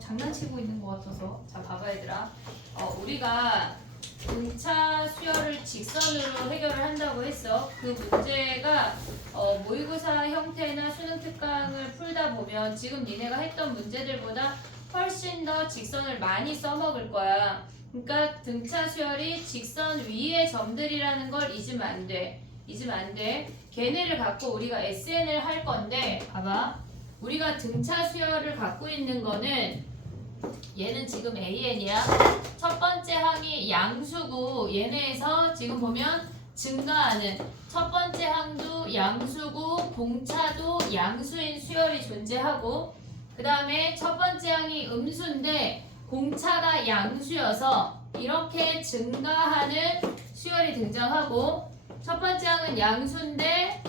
장난치고 있는 것 같아서. 자, 봐봐 얘들아. 우리가 등차 수열을 직선으로 해결을 한다고 했어. 그 문제가 모의고사 형태나 수능 특강을 풀다 보면 지금 니네가 했던 문제들보다 훨씬 더 직선을 많이 써먹을 거야. 그러니까 등차 수열이 직선 위의 점들이라는 걸 잊으면 안 돼. 잊으면 안 돼. 걔네를 갖고 우리가 SN을 할 건데, 봐봐. 우리가 등차 수열을 갖고 있는 거는 얘는 지금 AN이야. 첫 번째 항이 양수고 얘네에서 지금 보면 증가하는 첫 번째 항도 양수고 공차도 양수인 수열이 존재하고, 그 다음에 첫 번째 항이 음수인데 공차가 양수여서 이렇게 증가하는 수열이 등장하고, 첫 번째 항은 양수인데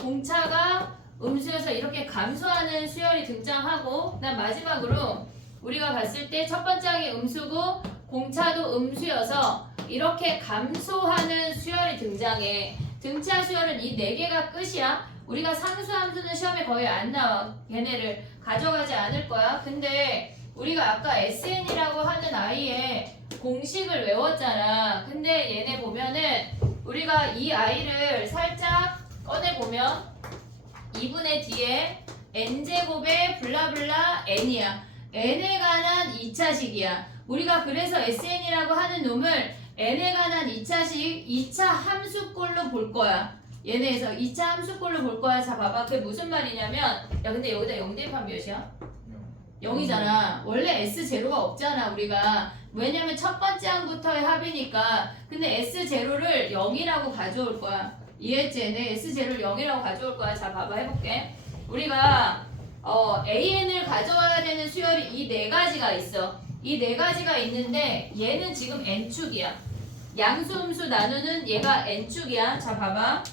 공차가 음수여서 이렇게 감소하는 수열이 등장하고, 그다음 마지막으로 우리가 봤을 때 첫 번째 항이 음수고 공차도 음수여서 이렇게 감소하는 수열이 등장해. 등차 수열은 이 4개가 끝이야. 우리가 상수함수는 시험에 거의 안 나와. 얘네를 가져가지 않을 거야. 근데 우리가 아까 SN이라고 하는 아이의 공식을 외웠잖아. 근데 얘네 보면은 우리가 이 아이를 살짝 꺼내보면 2분의 뒤에 n제곱의 블라블라 n이야. n에 관한 2차식이야. 우리가 그래서 SN이라고 하는 놈을 n에 관한 2차식 2차 함수꼴로 볼 거야. 얘네에서 2차 함수꼴로 볼 거야. 자, 봐봐. 그게 무슨 말이냐면, 야, 근데 여기다 0 대입하면 몇이야? 0이잖아. 원래 S0가 없잖아, 우리가. 왜냐면 첫 번째 항부터의 합이니까. 근데 S0를 0이라고 가져올 거야. 이해했지? 얘네 S0를 0이라고 가져올 거야. 자, 봐봐. 해볼게. 우리가 AN을 가져와야 되는 수열이 이 4가지가 있어. 이 4가지가 있는데 얘는 지금 N축이야. 양수, 음수 나누는 얘가 N축이야. 자, 봐봐.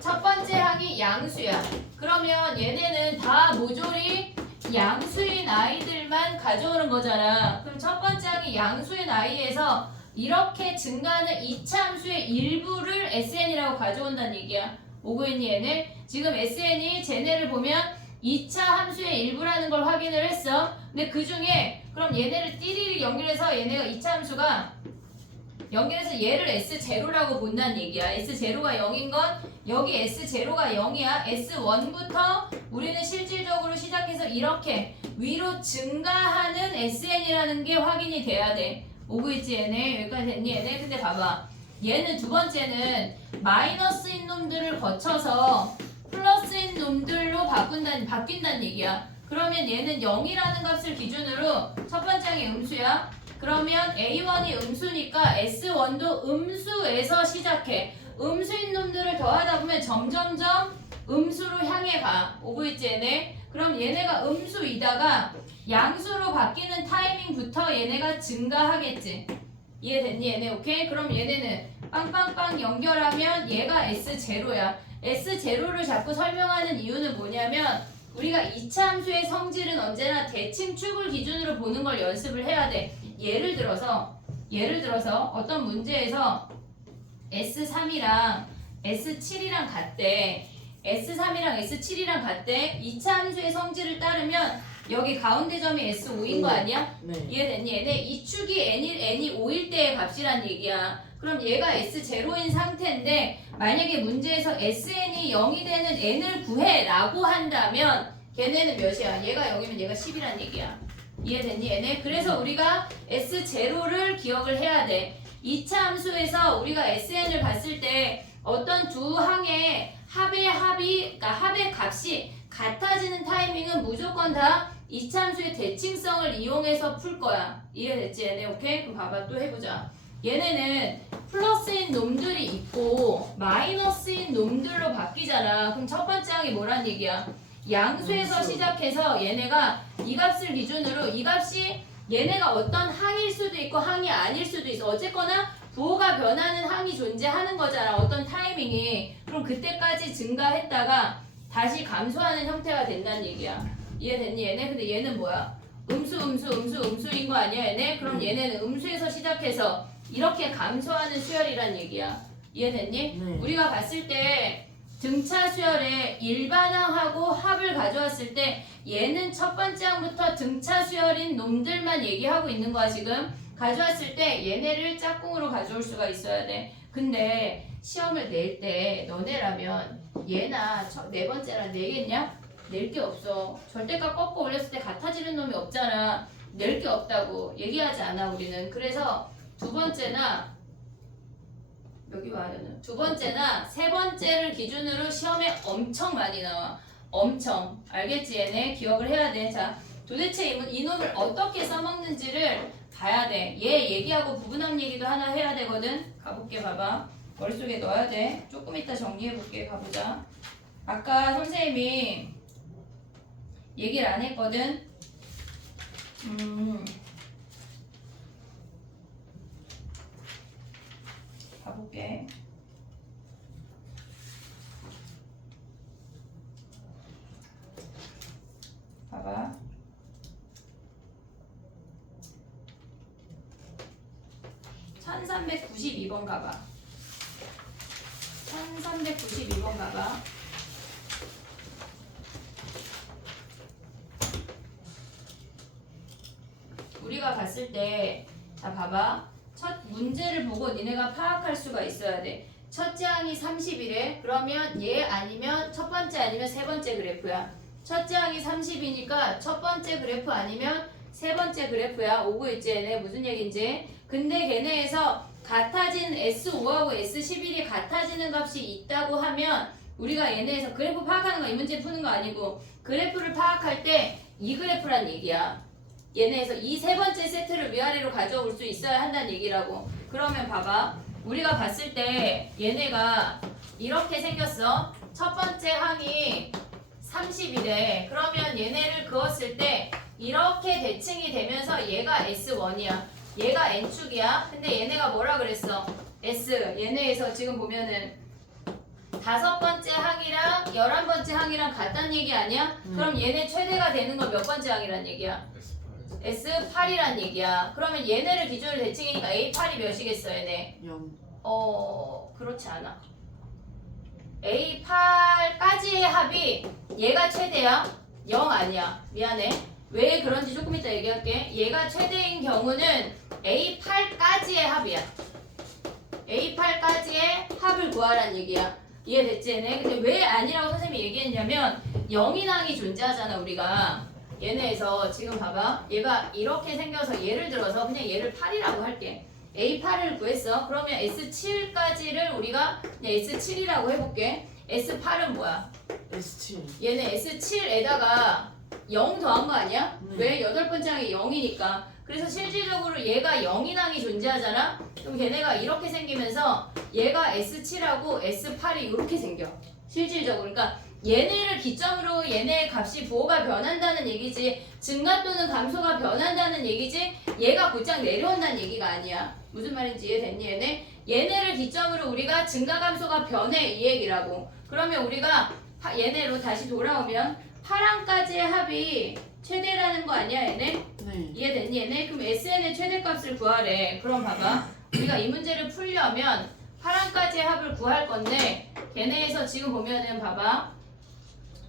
첫 번째 항이 양수야. 그러면 얘네는 다 모조리 양수인 아이들만 가져오는 거잖아. 그럼 첫 번째 항이 양수인 아이에서 이렇게 증가하는 2차 함수의 일부를 SN이라고 가져온다는 얘기야. 오고 있니 얘네? 지금 SN이 쟤네를 보면 2차 함수의 일부라는 걸 확인을 했어. 근데 그 중에 그럼 얘네를 띠리리 연결해서 얘네가 2차 함수가 연결해서 얘를 S0라고 본다는 얘기야. S0가 0인 건 여기 S0가 0이야. S1부터 우리는 실질적으로 시작해서 이렇게 위로 증가하는 SN이라는 게 확인이 돼야 돼. 오고 있지 얘네? 여기까지 됐니 얘네? 근데 봐봐. 얘는 두 번째는 마이너스인 놈들을 거쳐서 플러스인 놈들로 바뀐다는 얘기야. 그러면 얘는 0이라는 값을 기준으로 첫 번째 항이 음수야. 그러면 A1이 음수니까 S1도 음수에서 시작해. 음수인 놈들을 더하다 보면 점점점 음수로 향해 가. 오고 있지 얘네? 그럼 얘네가 음수이다가 양수로 바뀌는 타이밍부터 얘네가 증가하겠지. 이해됐니 얘네? 오케이? 그럼 얘네는 빵빵빵 연결하면 얘가 S0야. S0를 자꾸 설명하는 이유는 뭐냐면 우리가 2차 함수의 성질은 언제나 대칭축을 기준으로 보는 걸 연습을 해야 돼. 예를 들어서 어떤 문제에서 S3이랑 S7이랑 같대. S3이랑 S7이랑 같대. 2차 함수의 성질을 따르면 여기 가운데 점이 S5인 거 아니야? 네. 이해됐니? 얘네 이 축이 n이 5일 때의 값이란 얘기야. 그럼 얘가 S0인 상태인데 만약에 문제에서 SN이 0이 되는 n을 구해 라고 한다면 걔네는 몇이야? 얘가 0이면 얘가 10이란 얘기야. 이해됐니 얘네? 그래서 우리가 S0를 기억을 해야 돼. 2차 함수에서 우리가 SN을 봤을 때 어떤 두 항의 그러니까 합의 값이 같아지는 타이밍은 무조건 다 2차 함수의 대칭성을 이용해서 풀 거야. 이해됐지 얘네? 오케이? 그럼 봐봐 또 해보자. 얘네는 플러스인 놈들이 있고 마이너스인 놈들로 바뀌잖아. 그럼 첫 번째 항이 뭐란 얘기야? 양수에서 시작해서 얘네가 이 값을 기준으로 이 값이 얘네가 어떤 항일 수도 있고 항이 아닐 수도 있어. 어쨌거나 부호가 변하는 항이 존재하는 거잖아. 어떤 타이밍이. 그럼 그때까지 증가했다가 다시 감소하는 형태가 된다는 얘기야. 이해됐니 얘네? 근데 얘는 뭐야? 음수인 거 아니야 얘네? 그럼 얘네는 음수에서 시작해서 이렇게 감소하는 수열이란 얘기야. 이해됐니? 네. 우리가 봤을 때 등차 수열의 일반항하고 합을 가져왔을 때 얘는 첫 번째 항부터 등차 수열인 놈들만 얘기하고 있는 거야 지금. 가져왔을 때 얘네를 짝꿍으로 가져올 수가 있어야 돼. 근데 시험을 낼 때 너네라면 얘나 네 번째라 내겠냐? 낼 게 없어. 절대값 꺾어 올렸을 때 같아지는 놈이 없잖아. 낼 게 없다고 얘기하지 않아 우리는. 그래서 두 번째나 여기 와야는 두 번째나 세 번째를 기준으로 시험에 엄청 많이 나와. 엄청. 알겠지? 얘네 기억을 해야 돼. 자, 도대체 이놈을 어떻게 써먹는지를 봐야 돼. 얘 얘기하고 부분함 얘기도 하나 해야 되거든. 가볼게. 봐봐. 머릿속에 넣어야 돼. 조금 이따 정리해볼게. 가보자. 아까 선생님이 얘기를 안 했거든. 가볼게. 봐봐. (1392번) 가봐. 1392번 가봐. 우리가 봤을 때, 자 봐봐. 첫 문제를 보고 니네가 파악할 수가 있어야 돼. 첫째 항이 30이래. 그러면 얘 아니면 첫 번째 아니면 세 번째 그래프야. 첫째 항이 30이니까 첫 번째 그래프 아니면 세 번째 그래프야. 오고 있지 얘네 무슨 얘긴지. 근데 걔네에서 같아진 S5하고 S11이 같아지는 값이 있다고 하면 우리가 얘네에서 그래프 파악하는 거 이 문제 푸는 거 아니고 그래프를 파악할 때 이 그래프란 얘기야. 얘네에서 이 세 번째 세트를 위아래로 가져올 수 있어야 한다는 얘기라고. 그러면 봐봐. 우리가 봤을 때 얘네가 이렇게 생겼어. 첫 번째 항이 30이래. 그러면 얘네를 그었을 때 이렇게 대칭이 되면서 얘가 S1이야. 얘가 N축이야. 근데 얘네가 뭐라 그랬어? S. 얘네에서 지금 보면은 5번째 항이랑 11번째 항이랑 같다는 얘기 아니야? 그럼 얘네 최대가 되는 건 몇 번째 항이란 얘기야? S8이란 얘기야. 그러면 얘네를 기준으로 대칭이니까 A8이 몇이겠어 얘네? 0. 그렇지 않아. A8까지의 합이 얘가 최대야? 0 아니야. 미안해. 왜 그런지 조금 이따 얘기할게. 얘가 최대인 경우는 A8까지의 합이야. A8까지의 합을 구하란 얘기야. 이해됐지 얘네? 근데 왜 아니라고 선생님이 얘기했냐면 0인항이 존재하잖아 우리가. 얘네에서 지금 봐봐. 얘가 이렇게 생겨서 예를 들어서 그냥 얘를 8이라고 할게. A8을 구했어. 그러면 S7까지를 우리가 그냥 S7이라고 해볼게. S8은 뭐야? S7. 얘네 S7에다가 0 더한 거 아니야? 왜? 8번째 항이 0이니까. 그래서 실질적으로 얘가 0인항이 존재하잖아? 그럼 걔네가 이렇게 생기면서 얘가 S7하고 S8이 이렇게 생겨. 실질적으로. 그러니까 얘네를 기점으로 얘네의 값이 부호가 변한다는 얘기지 증가 또는 감소가 변한다는 얘기지 얘가 곧장 내려온다는 얘기가 아니야. 무슨 말인지 이해됐니 얘네? 얘네를 기점으로 우리가 증가 감소가 변해 이 얘기라고. 그러면 우리가 얘네로 다시 돌아오면 8항까지의 합이 최대라는 거 아니야 얘네? 네. 이해됐니 얘네? 그럼 SN의 최대값을 구하래. 그럼 봐봐. 우리가 이 문제를 풀려면 8항까지의 합을 구할 건데 걔네에서 지금 보면은 봐봐.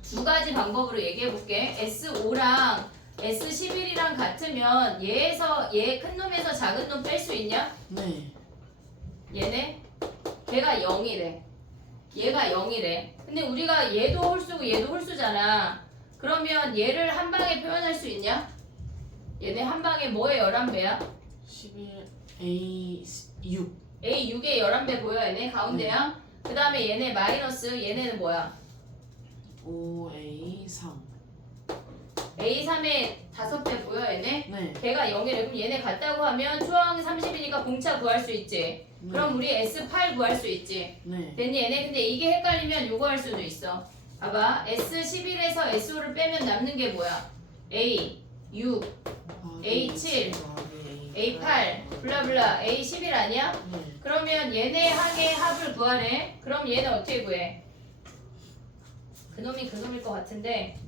두 가지 방법으로 얘기해 볼게. S5랑 S11이랑 같으면 얘에서 얘 큰 놈에서 작은 놈 뺄 수 있냐? 네. 얘네? 걔가 0이래. 얘가 0이래. 근데 우리가 얘도 홀수고 얘도 홀수잖아. 그러면 얘를 한 방에 표현할 수 있냐? 얘네 한 방에 뭐의 11배야? 11 A6. A6의 11배 보여 얘네? 가운데야? 그 다음에 얘네 마이너스 얘네는 뭐야? 5A3. A3의 5배 보여 얘네? 네. 걔가 0이래. 그럼 얘네 같다고 하면 초항 30이니까 공차 구할 수 있지. 네. 그럼 우리 S8 구할 수 있지. 네. 됐니 얘네? 근데 이게 헷갈리면 요거 할 수도 있어. 봐봐. S11에서 S5를 빼면 남는 게 뭐야? A6, A7, A8, 블라블라 A11 아니야? 네. 그러면 얘네 항의 합을 구하래. 그럼 얘는 어떻게 구해? 그놈이 그놈일 것 같은데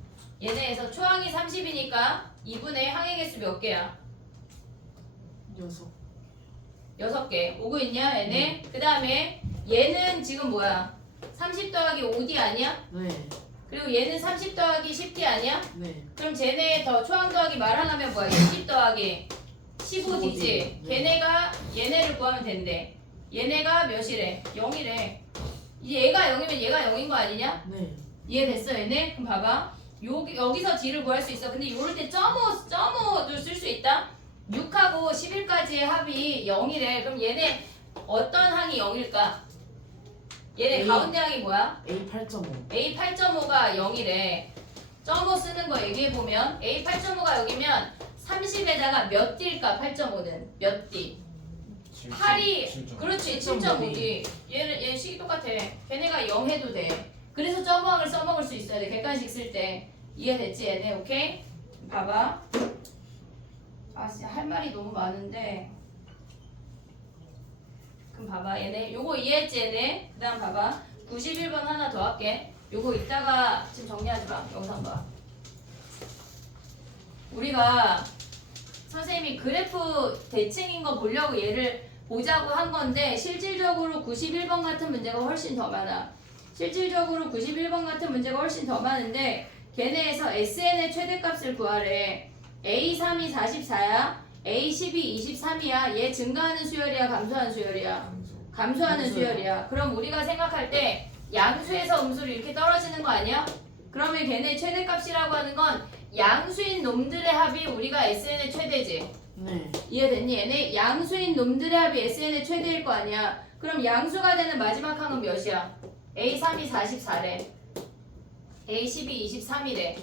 얘네에서 초항이 30이니까 2분의 항의 개수 몇 개야? 6. 6개. 오고 있냐 얘네? 그 다음에 얘는 지금 뭐야? 30 더하기 더하기 5D 아니야? 네. 그리고 얘는 30 더하기 10D 아니야? 네. 그럼 쟤네 더 초항 더하기 말하면 뭐야? 20 더하기 15D지. 네. 걔네가 얘네를 구하면 된대. 얘네가 몇이래? 0이래. 얘가 0이면 얘가 0인 거 아니냐? 네. 이해됐어 얘네? 그럼 봐봐. 여기서 D를 구할 수 있어. 근데 이럴 때 점오도 쓸 수 있다. 6하고 11까지의 합이 0이래. 그럼 얘네 어떤 항이 0일까? 얘네 A. 가운데 항이 뭐야? A 8.5. A 8.5가 0이래. 점오 쓰는 거 얘기해보면 A 8.5가 여기면 30에다가 몇 D일까? 8.5는 몇 D? 8이 그렇지 7.5D. 얘 식이 똑같아. 걔네가 0 해도 돼. 그래서 점오항을 써먹을 수 있어야 돼. 객관식 쓸 때. 이해됐지 얘네? 오케이? 봐봐. 아 진짜 할 말이 너무 많은데. 그럼 봐봐 얘네. 요거 이해했지 얘네? 그 다음 봐봐. 91번 하나 더 할게. 요거 이따가 지금 정리하지 마. 영상 봐. 우리가 선생님이 그래프 대칭인 거 보려고 얘를 보자고 한 건데 실질적으로 91번 같은 문제가 훨씬 더 많아. 실질적으로 91번 같은 문제가 훨씬 더 많은데 걔네에서 SN의 최대값을 구하래. A3이 44야. A12 23이야. 얘 증가하는 수열이야 감소하는 수열이야? 감소하는 감소요. 수열이야. 그럼 우리가 생각할 때 양수에서 음수로 이렇게 떨어지는 거 아니야? 그러면 걔네 최대값이라고 하는 건 양수인 놈들의 합이 우리가 SN의 최대지. 네. 이해됐니? 얘네 양수인 놈들의 합이 SN의 최대일 거 아니야. 그럼 양수가 되는 마지막 항은 몇이야? A3이 44래. A12 23이래.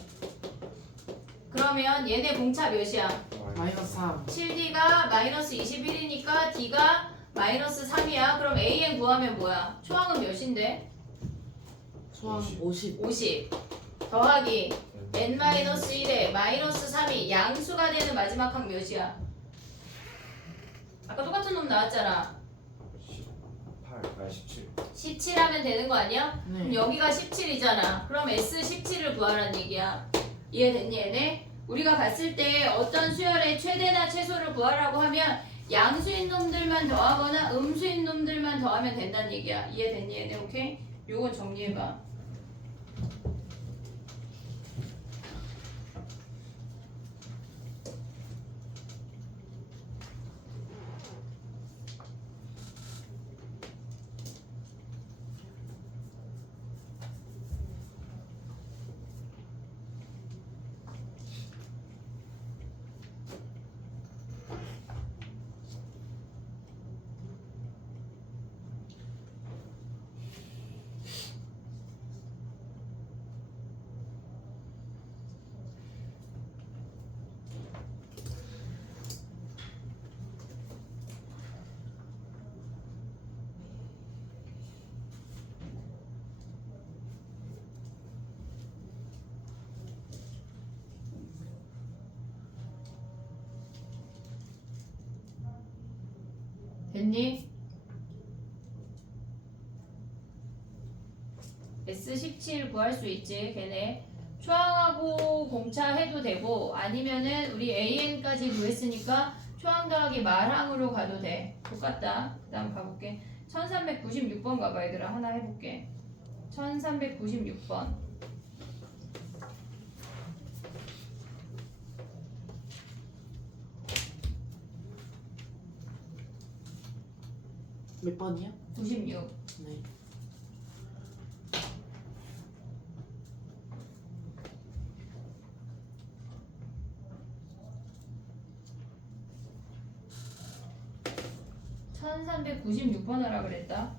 그러면 얘네 공차 몇이야? 마이너스 3. 7D가 마이너스 21이니까 D가 마이너스 3이야. 그럼 AN 구하면 뭐야? 초항은 몇인데? 소항 50. 50 더하기 N-1에 마이너스 3이 양수가 되는 마지막 항 몇이야? 아까 똑같은 놈 나왔잖아. 17 하면 되는 거 아니야? 네. 그럼 여기가 17이잖아. 그럼 S17을 구하라는 얘기야. 이해됐니 얘네? 우리가 봤을 때 어떤 수열의 최대나 최소를 구하라고 하면 양수인 놈들만 더하거나 음수인 놈들만 더하면 된다는 얘기야. 이해됐니 얘네? 오케이? 요건 정리해봐. 됐니? S17 구할 수 있지 걔네. 초항하고 공차 해도 되고 아니면은 우리 AN까지 구했으니까 초항 더하기 말항으로 가도 돼. 똑같다. 그 다음 가볼게. 1396번 가봐 얘들아. 하나 해볼게. 1396번. 몇 번이요? 96. 네. (1396번) 하라 그랬다.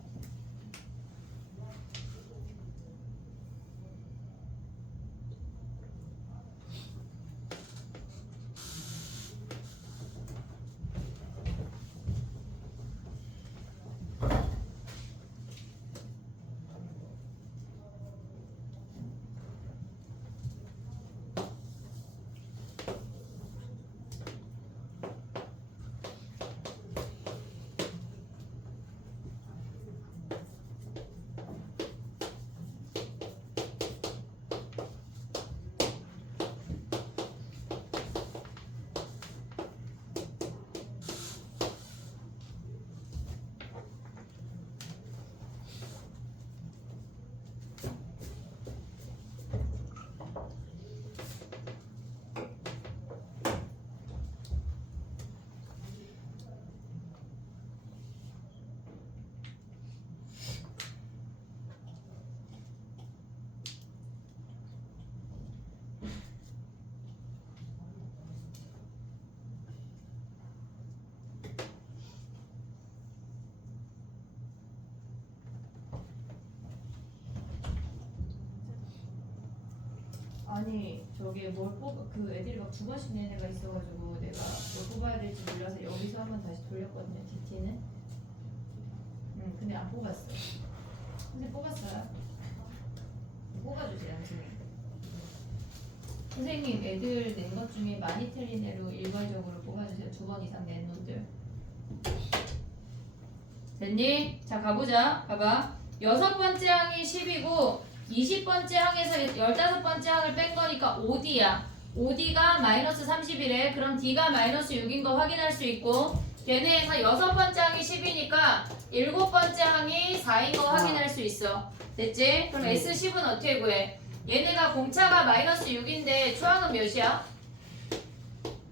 아니 저기 뭘 뽑아 그 애들이 막 두 번씩 낸 애가 있어가지고 내가 뭘 뽑아야 될지 몰라서 여기서 한번 다시 돌렸거든요. DT는. 근데 안 뽑았어. 선생님 뽑았어요? 뽑아주세요 선생님. 선생님 애들 낸 것 중에 많이 틀린 애로 일괄적으로 뽑아주세요. 2번 이상 낸 놈들. 됐니? 자 가보자. 봐봐. 6번째 항이 10이고 20번째 항에서 15번째 항을 뺀 거니까 OD야. OD가 마이너스 30이래. 그럼 D가 마이너스 6인 거 확인할 수 있고 걔네에서 6번째 항이 10이니까 7번째 항이 4인 거 확인할 수 있어. 됐지? 그럼 S10은 어떻게 구해? 얘네가 공차가 마이너스 6인데 초항은 몇이야?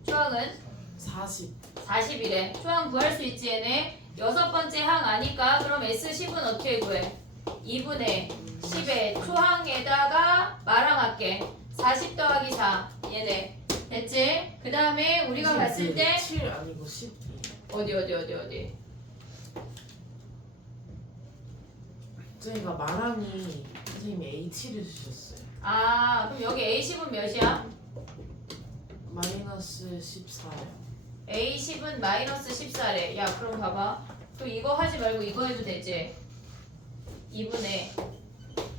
초항은? 40이래. 초항 구할 수 있지 얘네. 6번째 항 아니까 그럼 S10은 어떻게 구해? 2분의 10의 초항에다가 마랑 할게. 40 더하기 4 얘네. 됐지? 그 다음에 우리가 봤을 때 7 아니고 10. 어디 저희가 마랑이 선생님이 A7을 주셨어요. 아 그럼 여기 A10은 몇이야? 마이너스 14요. A10은 마이너스 14래. 야 그럼 봐봐. 또 이거 하지 말고 이거 해도 되지? 2분의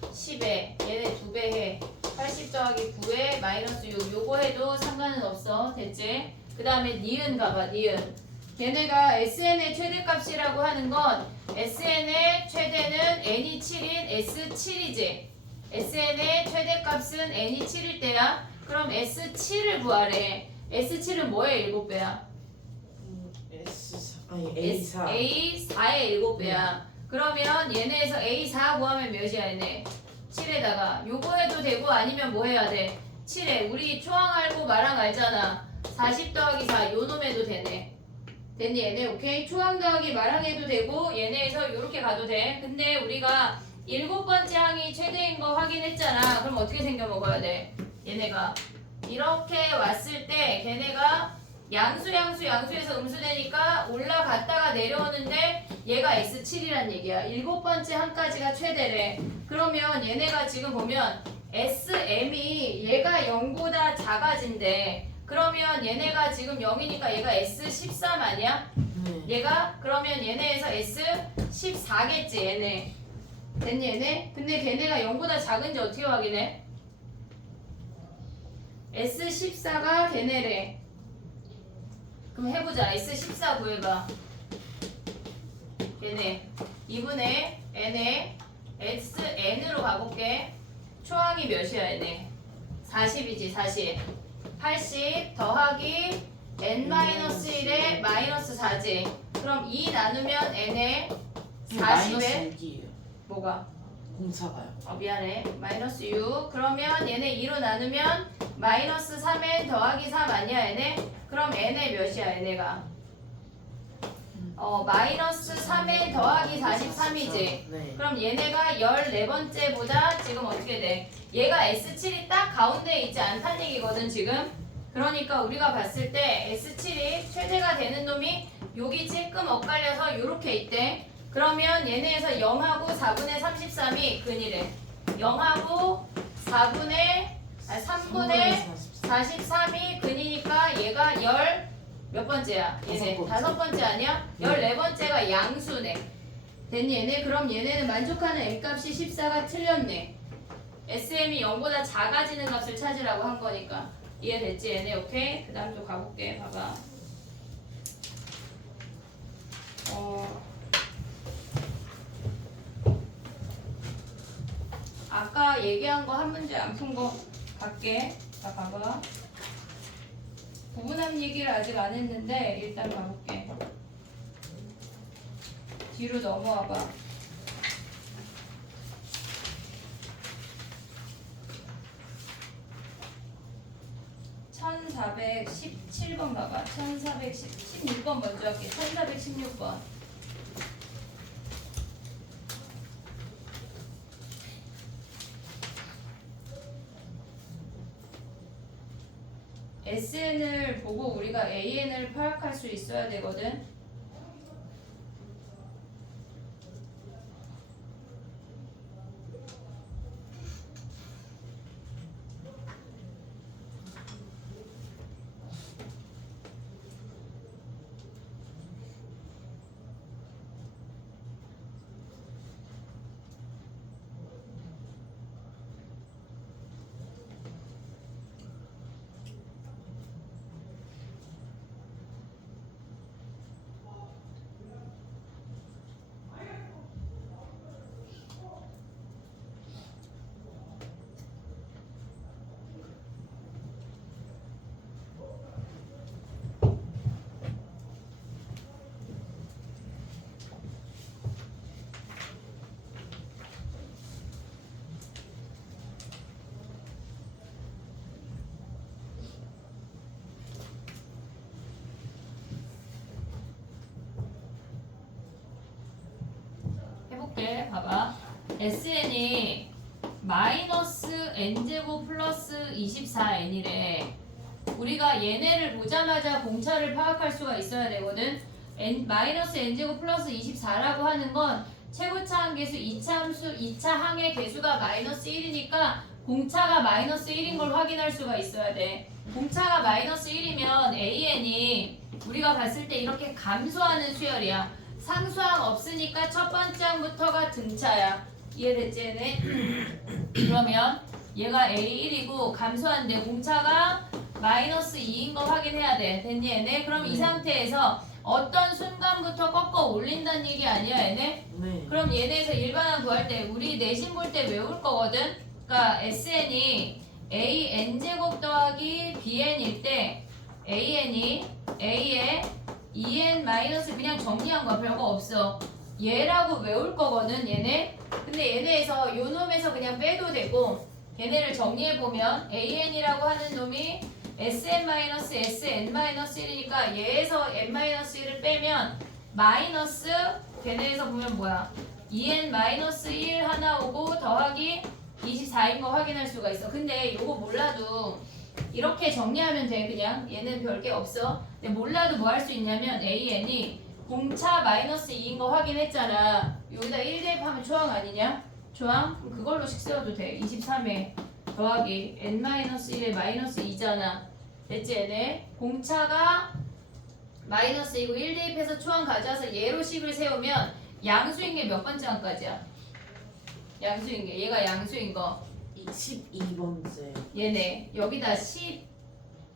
10에 얘네 2배 해. 80 더하기 9에 마이너스 6 요거 해도 상관은 없어. 됐지? 그 다음에 니은 가봐. 니은 걔네가 SN의 최대값이라고 하는 건 SN의 최대는 n이 7인 S7이지. SN의 최대값은 n이 7일 때야. 그럼 S7을 구하래. S7은 뭐의 7배야? S4 아니 A4. A4의 7배야. 그러면 얘네에서 A4 구하면 몇이야 얘네? 7에다가 요거 해도 되고 아니면 뭐 해야 돼? 7에 우리 초항 알고 마랑 알잖아. 40 더하기 4 요놈 해도 되네. 됐니 얘네? 오케이? 초항 더하기 마랑 해도 되고 얘네에서 요렇게 가도 돼. 근데 우리가 7번째 항이 최대인 거 확인했잖아. 그럼 어떻게 생겨 먹어야 돼? 얘네가 이렇게 왔을 때 걔네가 양수에서 음수되니까 올라갔다가 내려오는데 얘가 S7이란 얘기야. 7번째 항까지가 최대래. 그러면 얘네가 지금 보면 SM이 얘가 0보다 작아진대. 그러면 얘네가 지금 0이니까 얘가 S13 아니야? 네. 얘가 그러면 얘네에서 S14겠지 얘네. 됐니 얘네? 근데 걔네가 0보다 작은지 어떻게 확인해? S14가 걔네래. 그럼 해보자. S14 구해봐. 얘네 2분의 n에 SN으로 가볼게. 초항이 몇이야 얘네? 40이지 40. 80 더하기 n-1에 마이너스 4지. 그럼 2 나누면 n에 40에 6이에요. 뭐가? 공차가요. 미안해. 마이너스 6. 그러면 얘네 2로 나누면 마이너스 3n 더하기 3 아니야 얘네? 그럼 n의 몇이야 얘네가? 마이너스 3n 더하기 43이지. 네. 그럼 얘네가 14번째보다 지금 어떻게 돼? 얘가 S7이 딱 가운데에 있지 않다는 얘기거든 지금. 그러니까 우리가 봤을 때 S7이 최대가 되는 놈이 여기 찔끔 엇갈려서 요렇게 있대. 그러면 얘네에서 0하고 4분의 33이 근이래. 0하고 3분의 43이 근이니까 얘가 몇 번째야? 얘네 5번째 아니야? 14번째가 양수네. 됐니 얘네? 그럼 얘네는 만족하는 m값이 14가 틀렸네. SM이 0보다 작아지는 값을 찾으라고 한 거니까. 이해됐지 얘네? 오케이? 그 다음 또 가볼게. 봐봐. 아까 얘기한 거 한 문제 안 푼 거 갈게. 자 봐봐. 구분함 얘기를 아직 안 했는데 일단 가볼게. 뒤로 넘어와봐. 1417번 봐봐. 1416번 먼저 할게. 1416번. SN을 보고 우리가 AN을 파악할 수 있어야 되거든. 해볼게. 봐봐. SN이 마이너스 n제곱 플러스 24n이래. 우리가 얘네를 보자마자 공차를 파악할 수가 있어야 되거든. 마이너스 n제곱 플러스 24라고 하는 건 최고차 항계수 2차 함수 2차 항의 개수가 마이너스 1이니까 공차가 마이너스 1인 걸 확인할 수가 있어야 돼. 공차가 마이너스 1이면 AN이 우리가 봤을 때 이렇게 감소하는 수열이야. 상수항 없으니까 첫 번째 항부터가 등차야. 이해됐지 얘네? 그러면 얘가 A1이고 감소한데 공차가 마이너스 2인 거 확인해야 돼. 됐니 얘네? 그럼 이 상태에서 어떤 순간부터 꺾어 올린다는 얘기 아니야 얘네? 네. 그럼 얘네에서 일반항 구할 때 우리 내신 볼 때 외울 거거든? 그러니까 SN이 AN제곱 더하기 BN일 때 AN이 A에 2N 마이너스 그냥 정리한 거야. 별거 없어. 얘라고 외울 거거든 얘네? 근데 얘네에서 요 놈에서 그냥 빼도 되고 얘네를 정리해보면 AN이라고 하는 놈이 SN-SN-1이니까 얘에서 N-1을 빼면 마이너스 걔네에서 보면 뭐야 2N-1 하나 오고 더하기 24인 거 확인할 수가 있어. 근데 요거 몰라도 이렇게 정리하면 돼. 그냥 얘는 별게 없어. 근데 몰라도 뭐 할 수 있냐면 AN이 공차 마이너스 2인 거 확인했잖아. 여기다 1 대입하면 초항 아니냐? 초항? 그럼 그걸로 식 세워도 돼. 23에 더하기 n-1에 마이너스 2잖아. 됐지 얘네? 공차가 마이너스 2고 1 대입해서 초항 가져와서 얘로 식을 세우면 양수인 게 몇 번째 항까지야? 양수인 게 얘가 양수인 거 12번째. 얘네 여기다 12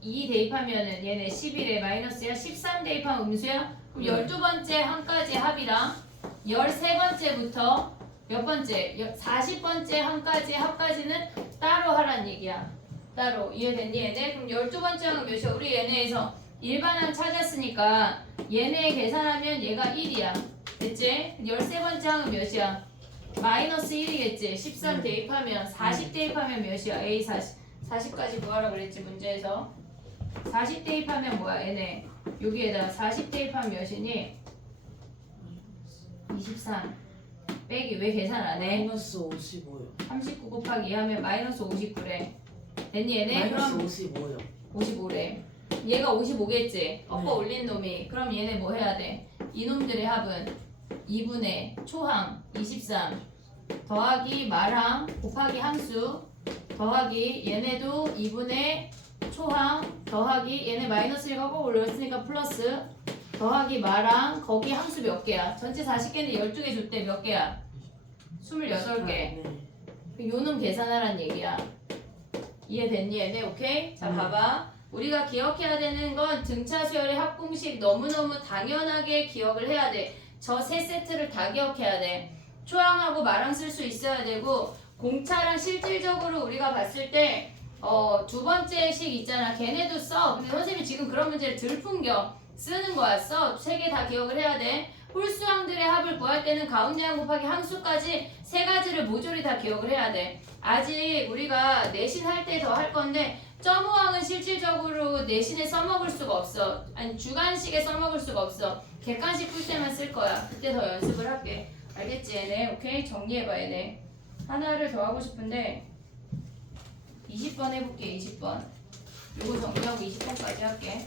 대입하면은 얘네 11에 마이너스야. 13 대입하면 음수야. 그럼 12번째 항까지 합이랑 13번째부터 몇 번째? 40번째 항까지 합까지는 따로 하란 얘기야. 따로. 이해됐니 얘네? 그럼 12번째 항은 몇이야? 우리 얘네에서 일반항 찾았으니까 얘네 계산하면 얘가 1이야. 됐지? 13번째 항은 몇이야? 마이너스 1이겠지. 13 대입하면 40 대입하면 몇이야? A 40까지 구하라 그랬지 문제에서. 40 대입하면 뭐야 얘네? 여기에다 40 대입하면 몇이니? 23 빼기 왜 계산 안 해? 마이너스 55요. 39 곱하기 2 하면 마이너스 59래. 됐니 얘네? 마이너스 그럼 55요. 55래. 얘가 55겠지? 꺾어 네. 올린 놈이. 그럼 얘네 뭐 해야 돼? 이놈들의 합은 2분의 초항 23 더하기 말항 곱하기 함수 더하기 얘네도 2분의 초항 더하기 얘네 마이너스 1 꺾어 올렸으니까 플러스 더하기 말항 거기 함수 몇 개야? 전체 40개인데 12개 줬대. 몇 개야? 28개. 네. 요놈 계산하란 얘기야. 이해됐니 얘네? 오케이? 자 봐봐. 우리가 기억해야 되는 건 등차 수열의 합공식 너무너무 당연하게 기억을 해야 돼. 저 세 세트를 다 기억해야 돼. 초항하고 말항 쓸 수 있어야 되고 공차랑 실질적으로 우리가 봤을 때 두 번째 식 있잖아. 걔네도 써. 근데 선생님이 지금 그런 문제를 들풍겨 쓰는 거야. 써. 세 개 다 기억을 해야 돼. 홀수항들의 합을 구할 때는 가운데 항 곱하기 항수까지 세 가지를 모조리 다 기억을 해야 돼. 아직 우리가 내신 할 때 더 할 건데 점호항은 실질적으로 내신에 써먹을 수가 없어. 아니 주관식에 써먹을 수가 없어. 객관식 풀 때만 쓸 거야. 그때 더 연습을 할게. 알겠지 얘네? 오케이? 정리해봐 얘네. 하나를 더 하고 싶은데 20번 해볼게. 20번. 요거 정리하고 20번까지 할게.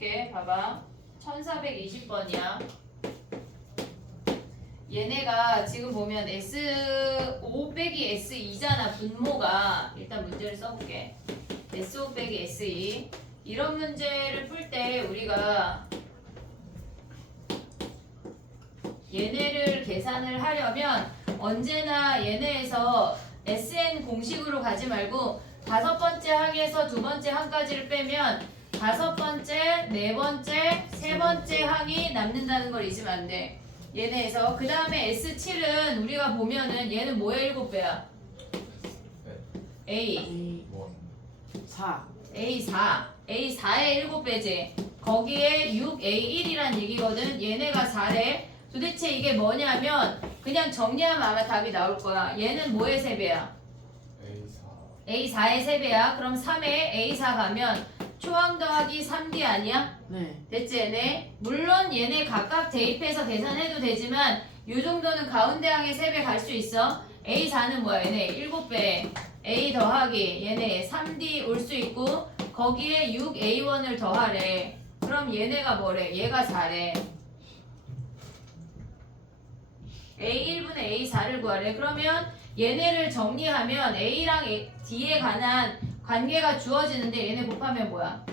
써볼게. 봐봐. 1420번이야. 얘네가 지금 보면 S5 빼기 S2잖아. 분모가. 일단 문제를 써볼게. S5 빼기 S2. 이런 문제를 풀 때 우리가 얘네를 계산을 하려면 언제나 얘네에서 SN 공식으로 가지 말고 다섯 번째 항에서 두 번째 항까지를 빼면 다섯 번째, 네 번째, 세 번째 항이 남는다는 걸 잊으면 안 돼. 얘네에서 그 다음에 S7은 우리가 보면은 얘는 뭐의 7배야? A 4. A4 A4의 7배지. 거기에 6A1이란 얘기거든. 얘네가 4래. 도대체 이게 뭐냐면 그냥 정리하면 아마 답이 나올 거야. 얘는 뭐의 3배야? A4의 3배야. 그럼 3에 A4 가면 초항 더하기 3D 아니야? 네. 됐지 얘네? 물론 얘네 각각 대입해서 계산해도 되지만 요 정도는 가운데 항의 3배 갈 수 있어. A4는 뭐야? 얘네 7배 A 더하기 얘네 3D 올 수 있고 거기에 6A1을 더하래. 그럼 얘네가 뭐래? 얘가 4래. A1분의 A4를 구하래. 그러면 얘네를 정리하면 A랑 D에 관한 관계가 주어지는데 얘네 곱하면 뭐야?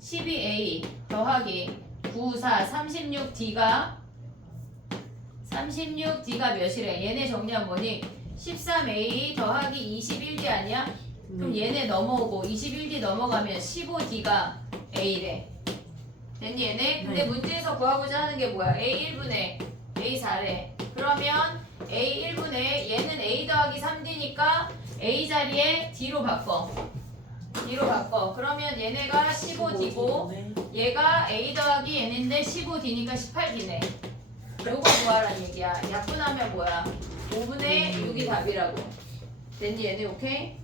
12A 더하기 9, 4, 36D가 36D가 몇이래? 얘네 정리하면 뭐니? 13A 더하기 21D 아니야? 그럼 얘네 넘어오고 21D 넘어가면 15D가 A래. 됐니 얘네? 근데 네. 문제에서 구하고자 하는 게 뭐야? A1분의 A4래. 그러면 A1분의 얘는 A 더하기 3D니까 A 자리에 D로 바꿔. D로 바꿔. 그러면 얘네가 15D고 얘가 A 더하기 얘네인데 15D니까 18D네. 요거 구하란 얘기야. 약분하면 뭐야? 5분의 6이 답이라고. 됐니 얘네 오케이?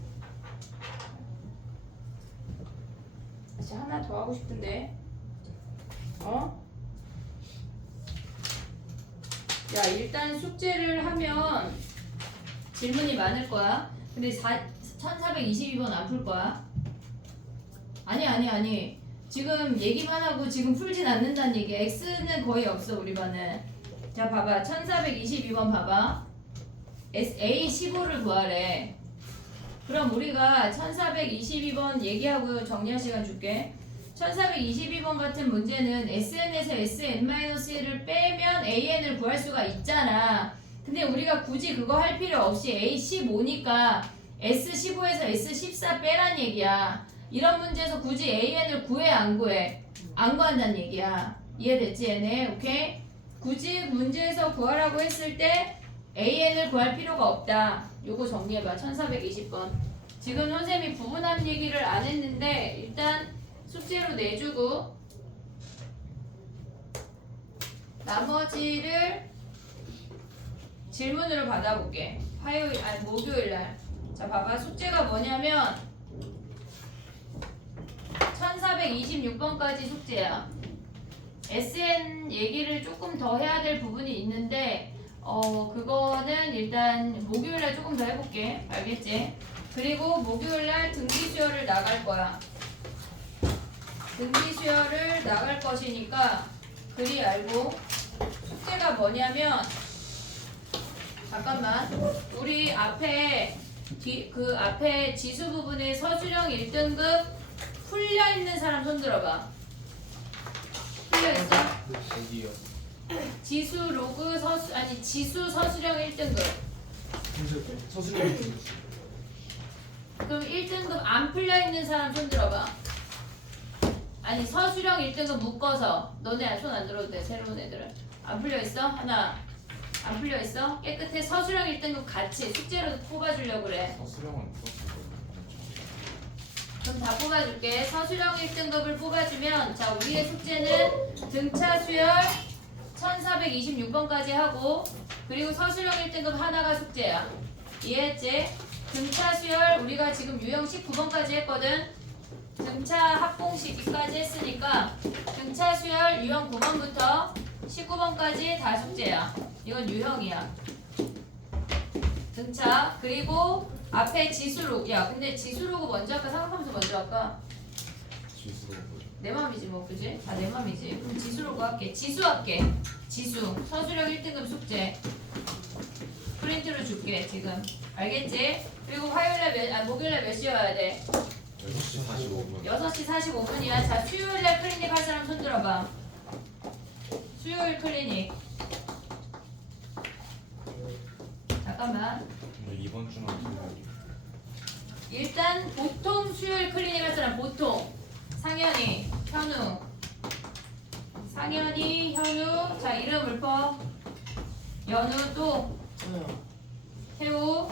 다시 하나 더 하고 싶은데. 야 일단 숙제를 하면 질문이 많을 거야. 근데 1422번 안 풀 거야. 아니 지금 얘기만 하고 지금 풀진 않는다는 얘기야. X는 거의 없어 우리 반은. 자 봐봐 1422번 봐봐. A15를 구하래. 그럼 우리가 1422번 얘기하고 정리할 시간 줄게. 1422번 같은 문제는 SN에서 SN-1을 빼면 AN을 구할 수가 있잖아. 근데 우리가 굳이 그거 할 필요 없이 A15니까 S15에서 S14 빼란 얘기야. 이런 문제에서 굳이 AN을 구해 안 구해? 안 구한다는 얘기야. 이해됐지 얘네? 오케이? 굳이 문제에서 구하라고 했을 때 AN을 구할 필요가 없다. 요거 정리해봐. 1420번. 지금 선생님이 부분함 얘기를 안 했는데 일단 숙제로 내주고 나머지를 질문으로 받아볼게. 목요일날. 자 봐봐 숙제가 뭐냐면 1426번까지 숙제야. SN 얘기를 조금 더 해야 될 부분이 있는데 그거는 일단 목요일날 조금 더 해볼게. 알겠지? 그리고 목요일날 등기수열을 나갈 거야. 등기수열을 나갈 것이니까 그리 알고 숙제가 뭐냐면 잠깐만 우리 앞에 그 앞에 지수 부분에 서술형 1등급 풀려있는 사람 손 들어봐. 풀려있어? 여기요. 지수 로그 지수 서술형 1등급. 서술형 그럼 1등급 안 풀려있는 사람 손 들어봐. 아니 서술형 1등급 묶어서 너네 손 안 들어도 돼. 새로운 애들은 안 풀려있어? 하나 안 풀려있어? 깨끗해. 서술형 1등급 같이 숙제로 뽑아주려고 그래. 서술형은 그럼 다 뽑아줄게. 서술형 1등급을 뽑아주면 자 우리의 숙제는 등차 수열 1426번까지 하고 그리고 서술형 1등급 하나가 숙제야. 이해했지? 등차 수열 우리가 지금 유형 19번까지 했거든. 등차 합공식까지 했으니까 등차 수열 유형 9번부터 19번까지 다 숙제야. 이건 유형이야. 등차 그리고 앞에 지수로그. 야 근데 지수로그 먼저 할까 상업함수 먼저 할까? 지수로그. 내 맘이지 뭐 그지? 다 내 맘이지. 그럼 지수로 구할게. 지수 할게. 지수. 서술형 1등급 숙제. 프린트로 줄게 지금. 알겠지? 그리고 화요일날 목요일날 몇 시에 와야 돼? 6시 45분. 6시 45분이야. 자, 수요일날 클리닉 할 사람 손 들어봐. 수요일 클리닉. 잠깐만. 이번 주는 토요일. 일단 보통 수요일 클리닉 할 사람 보통 상현이, 현우. 상현이, 현우. 자, 이름 읊어. 연우 또 저요. 태우.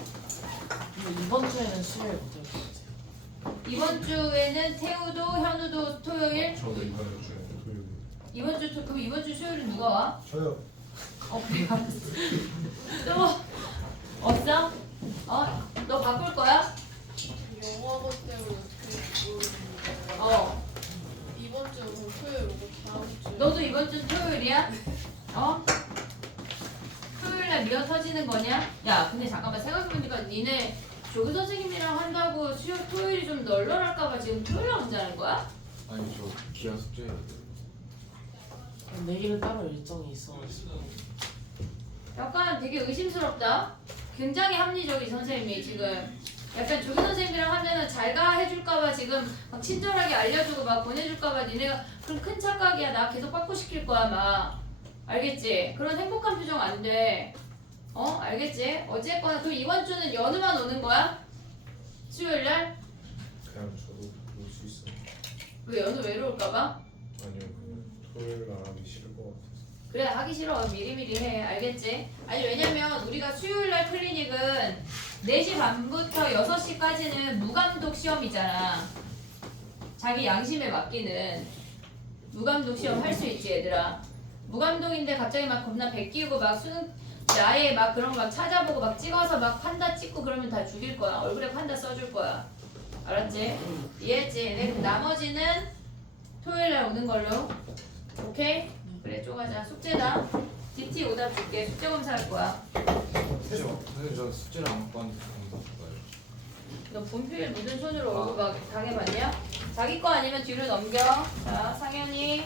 근데 이번 주에는 수요일 못할 것 같아요. 이번 주에는 태우도 현우도 토요일. 저도 이번 주에 토요일. 이번 주 그럼 이번 주 수요일은 누가 와? 저요. 그래 알았어. 또 없어? 너 바꿀 거야? 영어고 때문에 어떻게 모르겠는데 이번 주 그럼 토요일 오고 다음 주 너도 이번 주 토요일이야? 토요일날 미어 터지는 거냐? 야 근데 잠깐만 생각해보니까 니네 조교 선생님이랑 한다고 토요일이 좀 널널할까봐 지금 토요일 언제 하는 거야? 아니 저 기아 숙제. 내일은 따로 일정이 있어가지고. 약간 되게 의심스럽다. 굉장히 합리적이 선생님이 지금 약간 조교 선생님이랑 하면은 잘가 해줄까봐 지금 막 친절하게 알려주고 막 보내줄까봐 니네가 그럼 큰 착각이야. 나 계속 빠꾸시킬 거야 막. 알겠지? 그런 행복한 표정 안 돼. 알겠지? 어쨌거나 그럼 이번 주는 연우만 오는 거야? 수요일날? 그냥 저도 올 수 있어요. 왜 연우 외로울까봐? 아니요 그냥 토요일 날 하기 싫을 것 같아서. 그래 하기 싫어 미리미리 해 알겠지? 아니 왜냐면 우리가 수요일날 클리닉은 4시 반부터 6시까지는 무감독 시험이잖아. 자기 양심에 맡기는 무감독 시험 할 수 있지 얘들아. 무감독인데 갑자기 막 겁나 베끼고 막 수능 나에 막 그런 거 막 찾아보고 막 찍어서 막 판다 찍고 그러면 다 죽일 거야. 얼굴에 판다 써줄 거야. 알았지? 이해했지? 네, 나머지는 토요일날 오는 걸로. 오케이? 그래 쪼가자. 숙제다. DT 오답 줄게. 숙제 검사할 거야. 선생님 저 숙제를 안 받고 왔는데 검사 줄까요? 너 분필 묻은 손으로 얼굴 막 당해봤냐? 자기 거 아니면 뒤로 넘겨. 자, 상현이,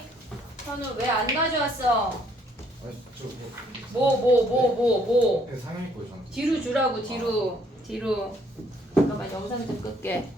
현우 왜 안 가져왔어? 아니 저 뭐. 네, 상현이 거예요 저는. 뒤로 주라고 뒤로. 잠깐만 영상 좀 끌게.